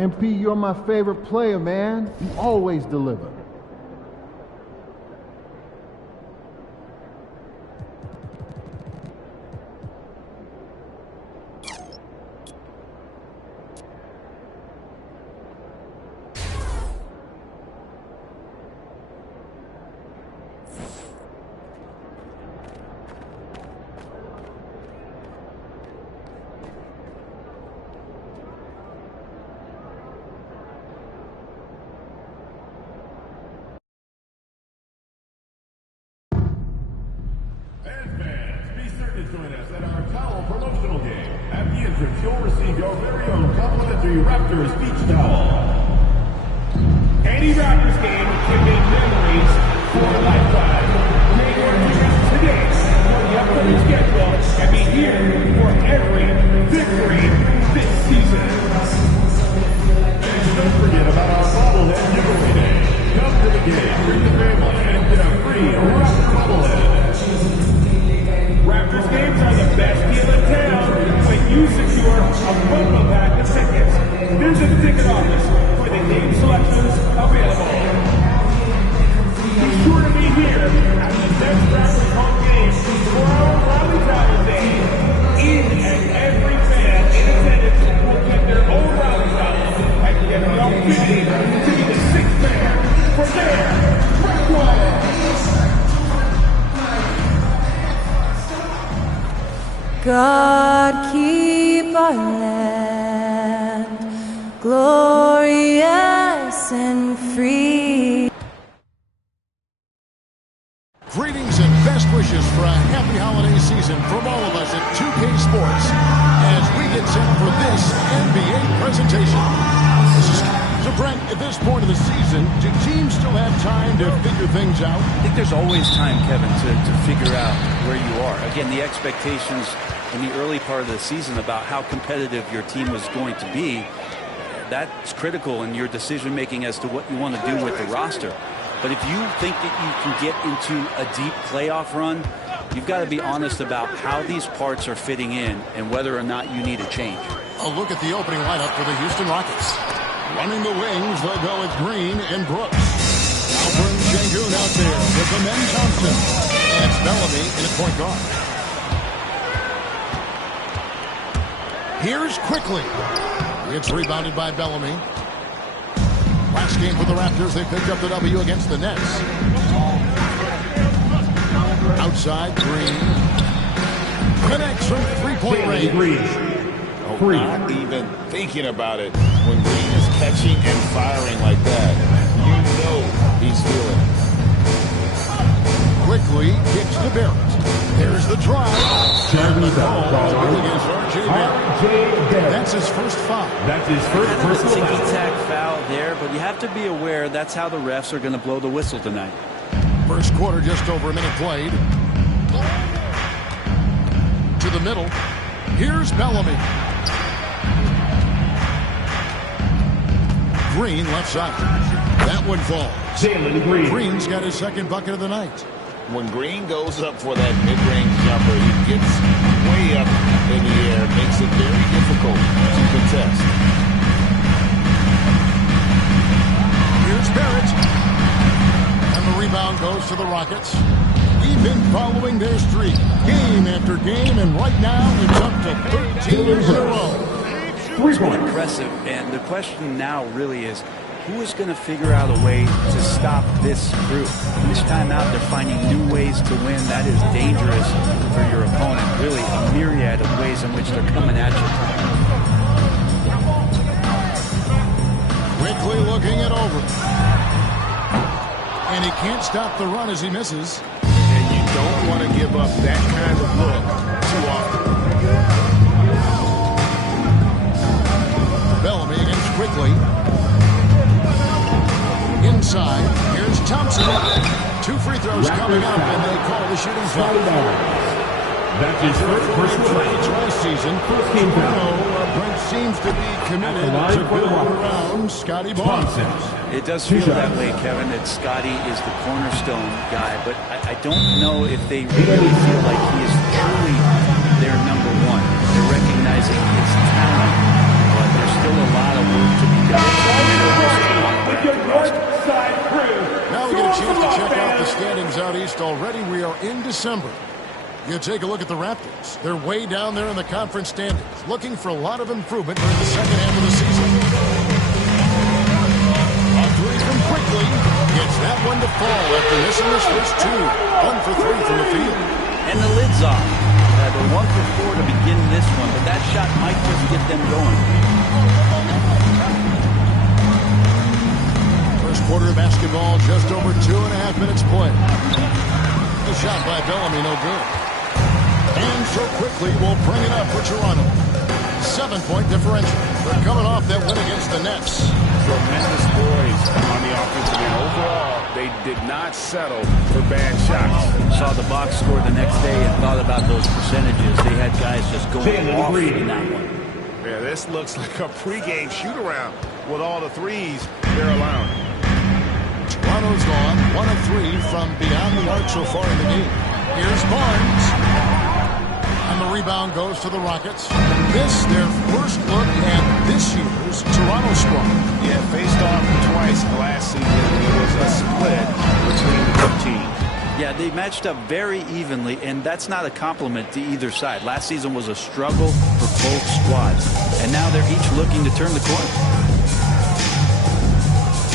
MP, you're my favorite player, man. You always deliver. Join us at our towel promotional game. At the entrance, you'll receive your very own complimentary Raptors beach towel. Any Raptors game can make memories for a lifetime. Make your tickets today for the upcoming schedule and be here for every victory this season. And don't forget about our bobblehead giveaway day. Come to the game, bring the family, and get a free Raptor bobblehead. Raptors games are the best deal in town when you secure a bundle pack of tickets. Visit the ticket office for the game selections available. Be sure to be here at the next Raptors home game for our Rally Towel Day. Each and every fan in attendance will get their own Rally Towel and get the opportunity to be the sixth man for their Rap Wall. God keep our land glorious and free. Greetings and best wishes for a happy holiday season from all of us at 2K Sports as we get set for this NBA presentation. So Brent, at this point of the season, do teams still have time to figure things out? I think there's always time, Kevin, to figure out where you are. Again, the expectations in the early part of the season about how competitive your team was going to be, that's critical in your decision making as to what you want to do with the roster. But if you think that you can get into a deep playoff run, you've got to be honest about how these parts are fitting in and whether or not you need a change. A look at the opening lineup for the Houston Rockets. Running the wings, they'll go with Green and Brooks. Alperen Sengun out there with Amen Thompson. And it's Bellamy in at point guard. Here's Quickly. It's rebounded by Bellamy. Last game for the Raptors, they picked up the W against the Nets. Outside, Green. Connects from three-point range. Not even thinking about it. When Green is catching and firing like that, you know he's feeling it. Quickly kicks to Barrett. There's the drive. That's his first foul. That's his first personal foul. Ticky-tack foul there, but you have to be aware that's how the refs are going to blow the whistle tonight. First quarter, just over a minute played. To the middle. Here's Bellamy. Green left side. That one falls. Jalen Green. Green's got his second bucket of the night. When Green goes up for that mid-range jumper, he gets way up in the air, makes it very difficult to contest. Here's Barrett. And the rebound goes to the Rockets. We've been following their streak game after game, and right now it's up to 13 years in a row. It's been impressive, and the question now really is, who is going to figure out a way to stop this group? Each time out, they're finding new ways to win. That is dangerous for your opponent. Really, a myriad of ways in which they're coming at you. Quickly looking it over. And he can't stop the run as he misses. And you don't want to give up that kind of look too often. Bellamy against Quickly. Inside, here's Thompson. 2 free throws coming up, and they call the shooting foul. That's his first personal foul. Last season, Brent seems to be committed to build around Scotty Barnes. It does feel that way, Kevin, that Scotty is the cornerstone guy, but I don't know if they really feel like he is truly their number one. They're recognizing his talent, but there's still a lot of work to be done. With your north side crew. Now we get a chance to check out the standings out east already. We are in December. You take a look at the Raptors. They're way down there in the conference standings, looking for a lot of improvement during the second half of the season. A three from Quickly. Gets that one to fall after missing his first two. 1 for 3 from the field. And the lid's off. They're 1 for 4 to begin this one, but that shot might just get them going. First quarter of basketball, just over 2.5 minutes played. The shot by Bellamy, no good. And so Quickly will bring it up for Toronto. 7-point differential. They're coming off that win against the Nets. Tremendous poise on the offensive end. Overall, they did not settle for bad shots. Saw the box score the next day and thought about those percentages. They had guys just going off in that one. Yeah, this looks like a pregame shoot-around with all the threes they're allowing. Toronto's gone 1 of 3 from beyond the arc so far in the game. Here's Barnes. And the rebound goes to the Rockets. This, their first look at this year's Toronto squad. Yeah, faced off twice last season. It was a split between the two teams. Yeah, they matched up very evenly, and that's not a compliment to either side. Last season was a struggle for both squads, and now they're each looking to turn the corner.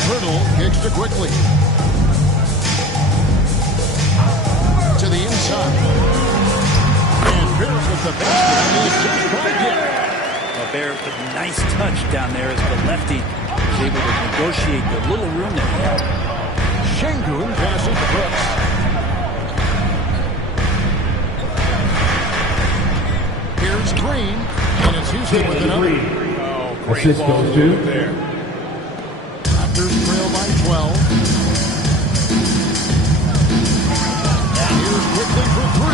Hurdle kicks to Quickly. To the inside. And Barrett with the basket. Barrett with a nice touch down there as the lefty was able to negotiate the little room that he had. Şengün passes to Brooks. Here's Green, and it's Houston with another. Oh, great ball movement there. Raptors trail by 12. And here's Quickly for 3.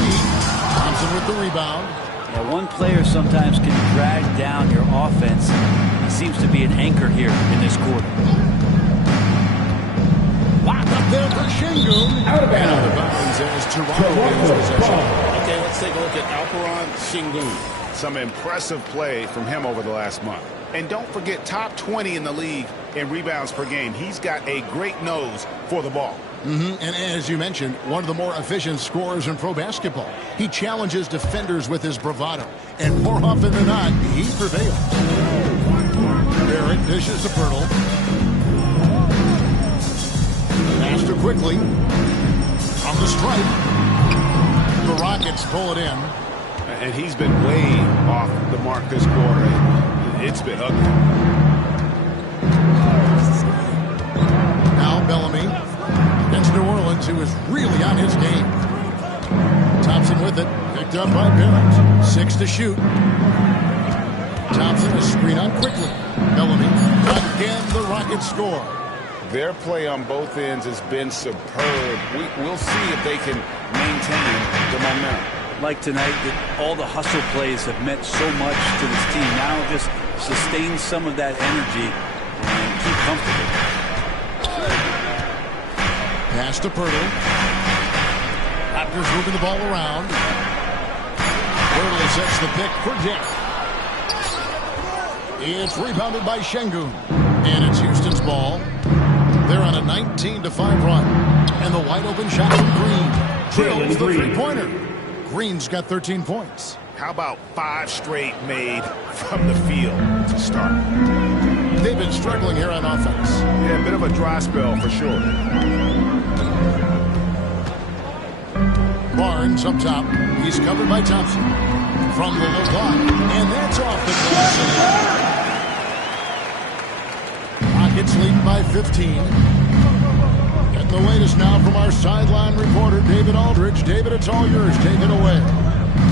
Thompson with the rebound. Yeah, one player sometimes can drag down your offense. He seems to be an anchor here in this quarter. Locked up there for Şengün. Out of bounds as Toronto wins possession. Okay, let's take a look at Alperen Şengün. Some impressive play from him over the last month. And don't forget, top 20 in the league in rebounds per game. He's got a great nose for the ball. And as you mentioned, one of the more efficient scorers in pro basketball. He challenges defenders with his bravado. And more often than not, he prevails. Barrett dishes to Pirtle. Pass to Quickly. From the stripe. The Rockets pull it in. And he's been way off the mark this quarter. It's been ugly. Now Bellamy. Against New Orleans, who is really on his game. Thompson with it. Picked up by Barrett. 6 to shoot. Thompson, a screen on Quickly. Bellamy. Again, the Rockets score. Their play on both ends has been superb. We'll see if they can maintain the momentum. Like tonight, all the hustle plays have meant so much to this team. Now just sustain some of that energy and keep comfortable. Pass to Pirtle. Raptors moving the ball around. Pirtle sets the pick for Dick. It's rebounded by Şengün. And it's Houston's ball. They're on a 19-5 run. And the wide open shot from Green. Drills the three-pointer. Green's got 13 points. How about 5 straight made from the field to start? They've been struggling here on offense. Yeah, a bit of a dry spell for sure. Barnes up top. He's covered by Thompson. From the low block. And that's off the glass. Rockets lead by 15. Getting the latest now from our sideline reporter, David Aldridge. David, it's all yours. Take it away.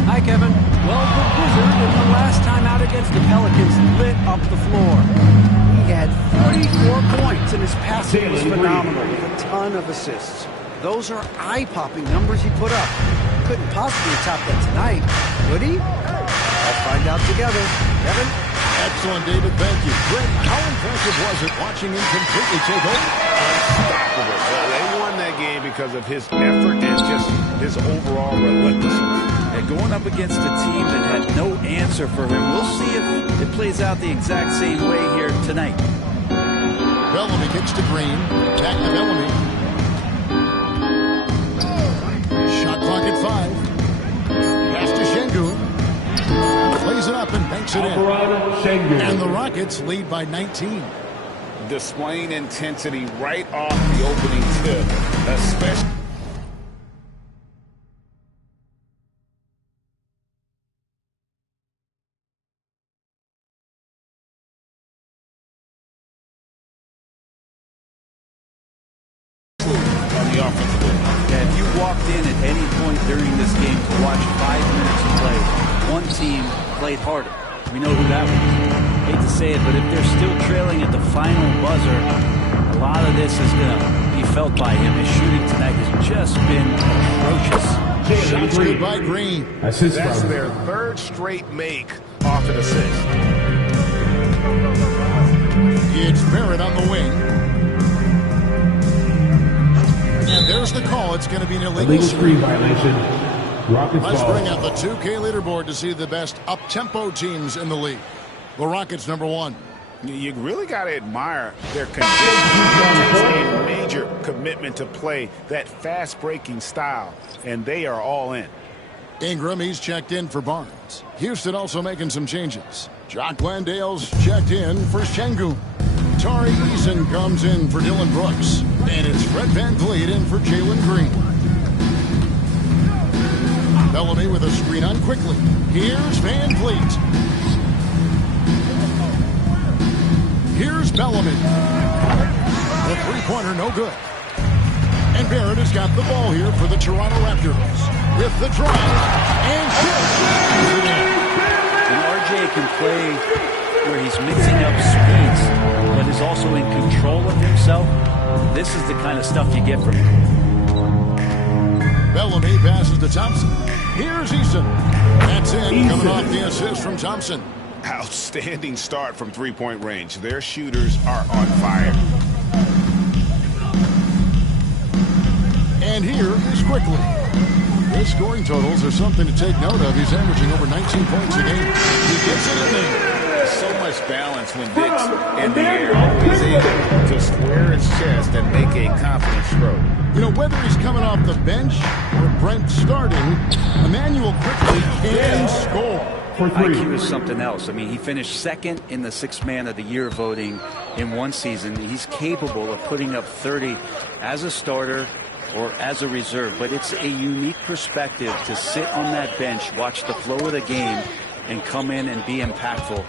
Hi, Kevin. Well, the Wizard in the last time out against the Pelicans lit up the floor. He had 44 points, and his passing was phenomenal with a ton of assists. Those are eye-popping numbers he put up. Couldn't possibly top that tonight, could he? I'll find out together. Kevin? Excellent, David. Thank you. Greg, how impressive was it watching him completely take over? Unstoppable. Well, they won that game because of his effort and just his overall relentlessness. And going up against a team that had no answer for him, we'll see if it plays out the exact same way here tonight. Bellamy kicks to Green. Back to Bellamy. Shot clock at 5. Pass to Şengün. Plays it up and banks it in. And the Rockets lead by 19. Displaying intensity right off the opening tip, especially. Yeah, if you walked in at any point during this game to watch 5 minutes of play, one team played harder. We know who that was. Hate to say it, but if they're still trailing at the final buzzer, a lot of this is going to be felt by him. His shooting tonight has just been atrocious. Shots good by Green. That's their 3rd straight make off an assist. It's Barrett on the wing. And there's the call. It's going to be an illegal screen violation. Let's bring out the 2K leaderboard to see the best up-tempo teams in the league. The Rockets, number 1. You really got to admire their condition, a major commitment to play that fast-breaking style, and they are all in. Ingram, he's checked in for Barnes. Houston also making some changes. Jock Landale's checked in for Şengün. Tari Eason comes in for Dylan Brooks. And it's Fred VanVleet in for Jalen Green. Bellamy with a screen on quickly. Here's VanVleet. Here's Bellamy. The three-pointer no good. And Barrett has got the ball here for the Toronto Raptors. With the drive. And RJ can play where he's mixing up speeds, but is also in control of himself. This is the kind of stuff you get from him. Bellamy passes to Thompson. Here's Eason. That's in, coming off the assist from Thompson. Outstanding start from three-point range. Their shooters are on fire. And here is Quickly. His scoring totals are something to take note of. He's averaging over 19 points a game. He gets it in there. So much balance when Dick's in the air. Always able to square his chest and make a confident stroke. You know, whether he's coming off the bench or Brent starting, Immanuel Quickley can score. IQ is something else. I mean, he finished 2nd in the 6th Man of the Year voting in one season. He's capable of putting up 30 as a starter or as a reserve, but it's a unique perspective to sit on that bench, watch the flow of the game, and come in and be impactful.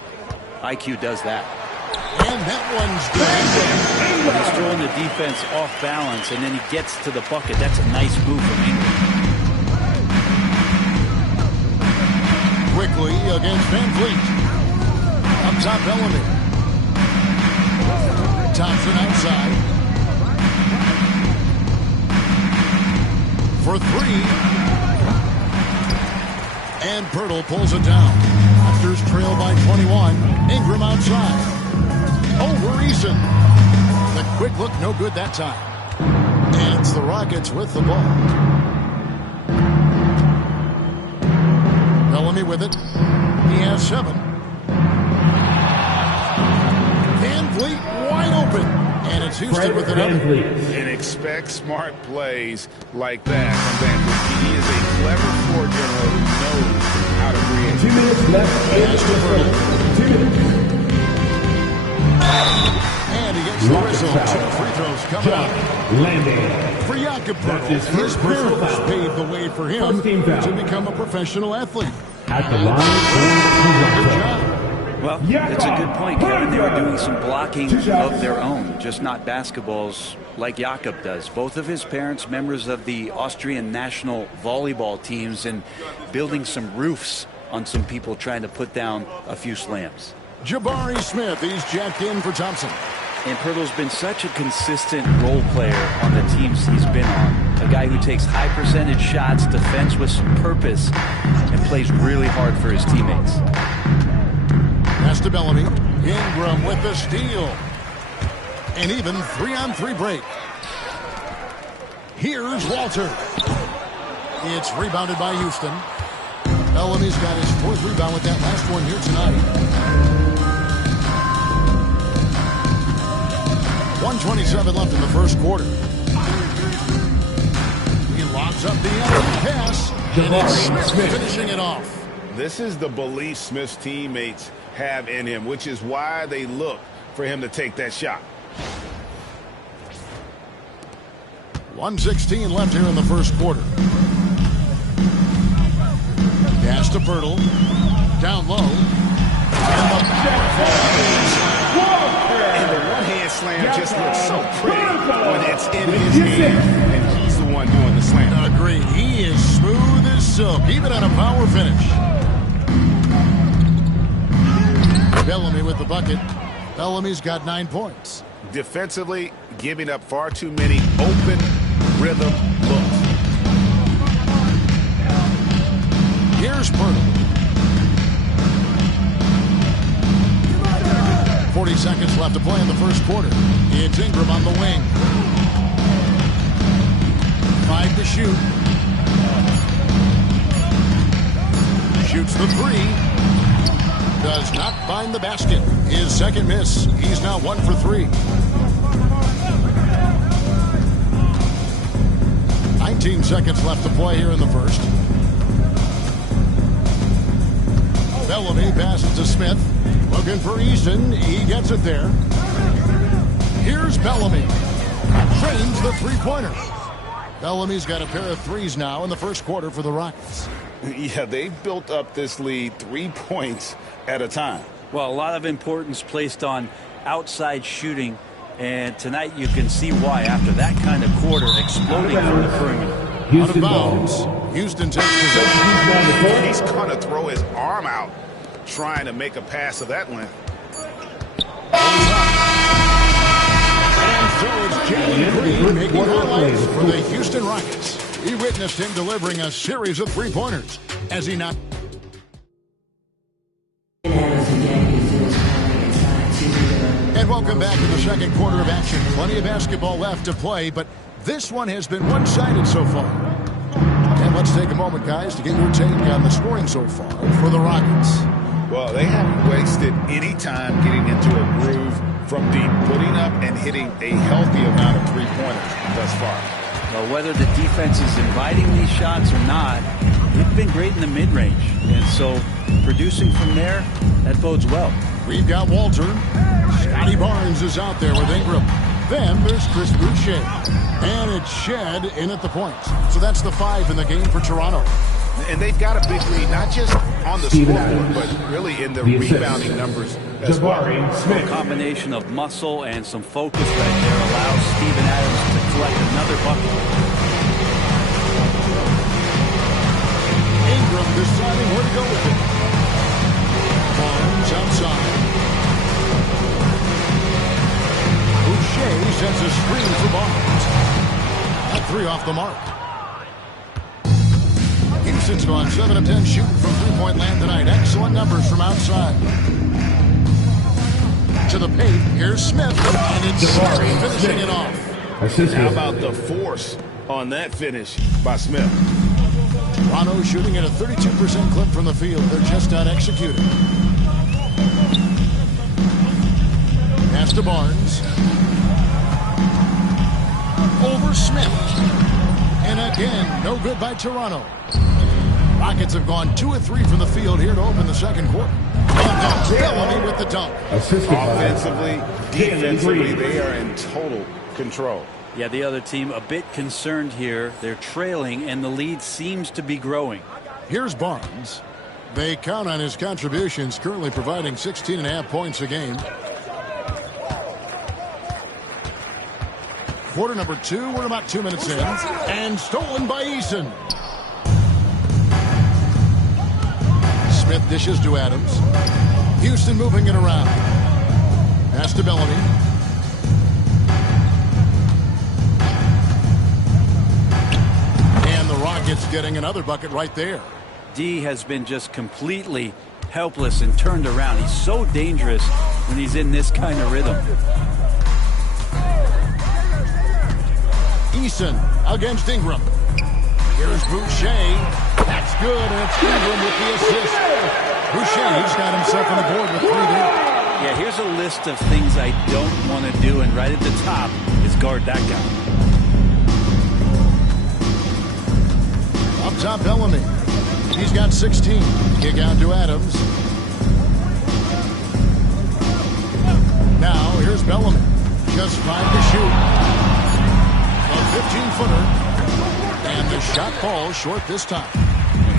IQ does that. And that one's good. He's throwing the defense off balance, and then he gets to the bucket. That's a nice move from Ingram. Quickly against VanVleet. Up top, Bellamy. Thompson outside. For 3. And Pirtle pulls it down. Raptors trail by 21. Ingram outside. Over Eason. The quick look, no good that time. And it's the Rockets with the ball. Bellamy with it. He has 7. VanVleet wide open. And it's Houston with another. And expect smart plays like that from VanVleet. He is a clever floor general who knows how to create. 2 minutes left. And he gets the whistle. 2 free throws coming up. For Jakob Poeltl, his parents paved the way for him to become a professional athlete. At the line. Good job. Well, it's a good point, Kevin. They were doing some blocking of their own, just not basketballs like Jakob does. Both of his parents, members of the Austrian national volleyball teams, and building some roofs on some people trying to put down a few slams. Jabari Smith, he's jacked in for Thompson. And Pirtle's been such a consistent role player on the teams he's been on. A guy who takes high percentage shots, defends with some purpose, and plays really hard for his teammates. Pass to Bellamy. Ingram with the steal. And even 3-on-3 break. Here's Walter. It's rebounded by Houston. Bellamy's got his 4th rebound with that last one here tonight. 1:27 left in the first quarter. He lobs up the end pass. And it's Smith finishing it off. This is the belief Smith's teammates have in him, which is why they look for him to take that shot. 1:16 left here in the first quarter. Pass to Pirtle. Down low. And the one-hand slam just looks so pretty when it's in his hand, and he's the one doing the slam. Agreed. He is smooth as silk, even on a power finish. Bellamy with the bucket. Bellamy's got 9 points. Defensively, giving up far too many open rhythm looks. Here's Pirtle. 40 seconds left to play in the first quarter. It's Ingram on the wing. 5 to shoot. Shoots the 3. Does not find the basket. His second miss. He's now 1 for 3. 19 seconds left to play here in the first. Bellamy passes to Smith. Looking for Eason. He gets it there. Here's Bellamy. Trains the three-pointer. Bellamy's got a pair of threes now in the first quarter for the Rockets. Yeah, they've built up this lead 3 points at a time. Well, a lot of importance placed on outside shooting, and tonight you can see why after that kind of quarter exploding from the perimeter. Out of bounds. Houston takes possession. He's going to throw his arm out trying to make a pass of that length. And so it's Jalen Green making highlights for the Houston Rockets. We witnessed him delivering a series of three-pointers as he knocked. And welcome back to the second quarter of action. Plenty of basketball left to play, but this one has been one-sided so far. And let's take a moment, guys, to get your take on the scoring so far for the Rockets. Well, they haven't wasted any time getting into a groove from deep, putting up and hitting a healthy amount of three-pointers thus far. Well, whether the defense is inviting these shots or not, they've been great in the mid-range. And so producing from there, that bodes well. We've got Walter. Scotty Barnes is out there with Ingram. Then there's Chris Boucher. And it's Shed in at the point. So that's the 5 in the game for Toronto. And they've got a big lead, not just on the scoreboard, but really in the rebounding numbers as well. A combination of muscle and some focus right there allows Steven Adams to collect another bucket. Ingram deciding where to go with it. Barnes outside. Boucher sends a screen for Barnes. That 3 off the mark. Houston's gone 7 of 10 shooting from three-point land tonight. Excellent numbers from outside. To the paint, here's Smith, and it's Smith finishing it off. How about the force on that finish by Smith? Toronto shooting at a 32% clip from the field. They're just not executing. Pass to Barnes. Over Smith. And again, no good by Toronto. Rockets have gone 2 of 3 from the field here to open the second quarter. And that's Bellamy with the dunk. Offensively, defensively, they are in total control. Yeah, the other team a bit concerned here. They're trailing, and the lead seems to be growing. Here's Barnes. They count on his contributions, currently providing 16.5 points a game. Quarter number 2, we're about 2 minutes in. And stolen by Eason. Smith dishes to Adams. Houston moving it around. Pass to Bellamy. And the Rockets getting another bucket right there. D has been just completely helpless and turned around. He's so dangerous when he's in this kind of rhythm. Eason against Ingram. Here's Boucher. That's good, and it's Ingram with the assist. Boucher's got himself on the board with 3 there. Yeah, here's a list of things I don't want to do, and right at the top is guard that guy. Up top, Bellamy. He's got 16. Kick out to Adams. Now, here's Bellamy. Just 5 to shoot. A 15-footer. And the shot falls short this time.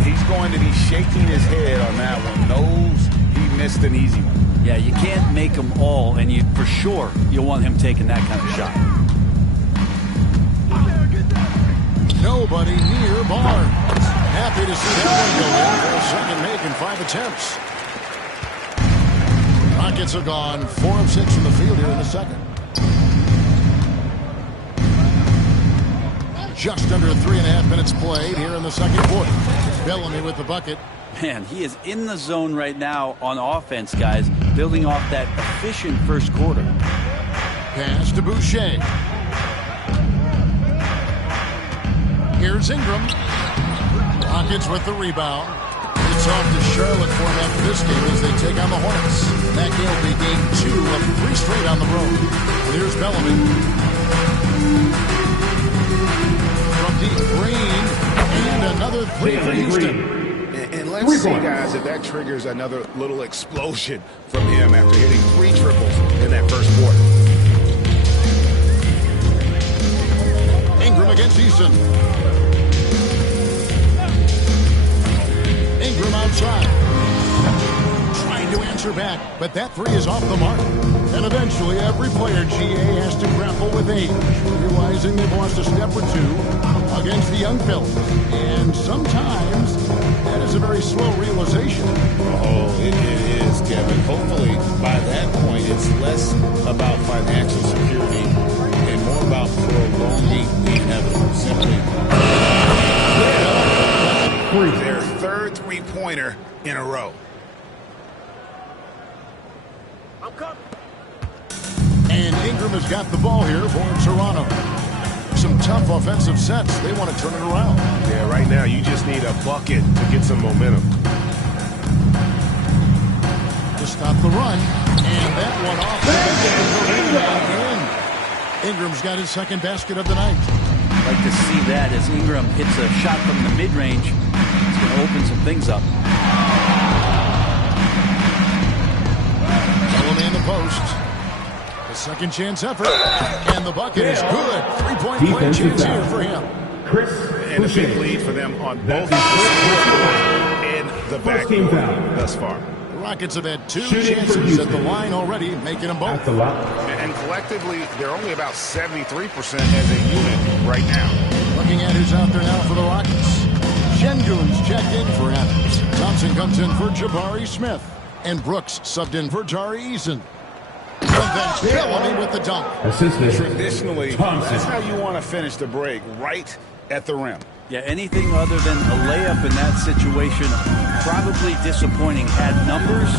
He's going to be shaking his head on that one. Knows he missed an easy one. Yeah, you can't make them all, and you for sure you'll want him taking that kind of shot. Nobody near Barnes. Happy to see that one go in for a second make in 5 attempts. Rockets are gone 4 of 6 from the field here in the second. Just under 3.5 minutes played here in the second quarter. Bellamy with the bucket. Man, he is in the zone right now on offense, guys, building off that efficient first quarter. Pass to Boucher. Here's Ingram. Rockets with the rebound. It's off to Charlotte for him after this game as they take on the Hornets. That game will be game 2 of 3 straight on the road. And here's Bellamy. From deep, Green. And another 3 for Houston. And let's see, guys, if that triggers another little explosion from him after hitting 3 triples in that first quarter. Ingram against Eason. Ingram outside. Trying to answer back, but that 3 is off the mark. And eventually, every player GA has to grapple with age, realizing they've lost a step or 2 against the young fellas. And sometimes, that is a very slow realization. Oh, it is, Kevin. Hopefully, by that point, it's less about financial security and more about prolonging the inevitable. Simply their third three-pointer in a row. And Ingram has got the ball here for Toronto. Some tough offensive sets. They want to turn it around. Yeah, right now you just need a bucket to get some momentum. To stop the run. And that one off. Ingram's got his second basket of the night. I'd like to see that as Ingram hits a shot from the mid-range. It's going to open some things up. Bellamy in the post. A second chance effort. And the bucket is good. 3-point play chance here for him. And a big lead for them on both and the backcourt thus far. The Rockets have had 2 chances at the line already, making them both. And collectively, they're only about 73% as a unit right now. Looking at who's out there now for the Rockets. Şengün's checked in for Adams. Thompson comes in for Jabari Smith. And Brooks subbed in for Tari Eason. And then Bellamy with the dunk. Traditionally, that's how you want to finish the break, right at the rim. Yeah, anything other than a layup in that situation, probably disappointing. Had numbers,